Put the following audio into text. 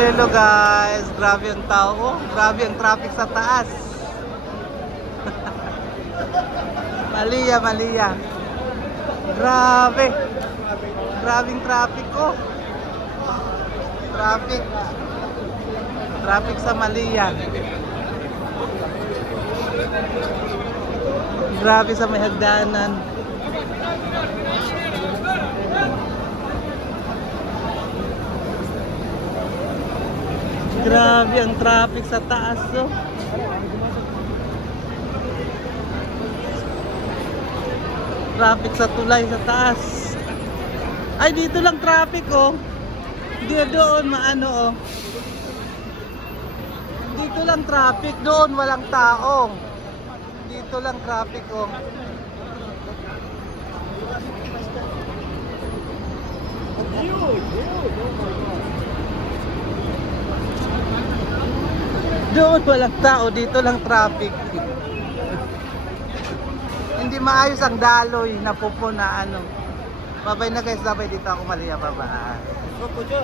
Hello guys, grabe ang tao, grabe ang traffic sa taas. Malia. Grabe. Grabing traffic ko. Traffic sa Malia. Grabe sa may hagdanan. Grabe ang traffic sa taas, oh. Traffic sa tulay sa taas. Ay, dito lang traffic, oh. Doon maano, oh. Dito lang traffic, doon walang tao. Dito lang traffic, oh. Doon walang tao, dito lang traffic. Hindi maayos ang daloy na pupo na ano. Babay na guys, babay dito ako Malia, bye.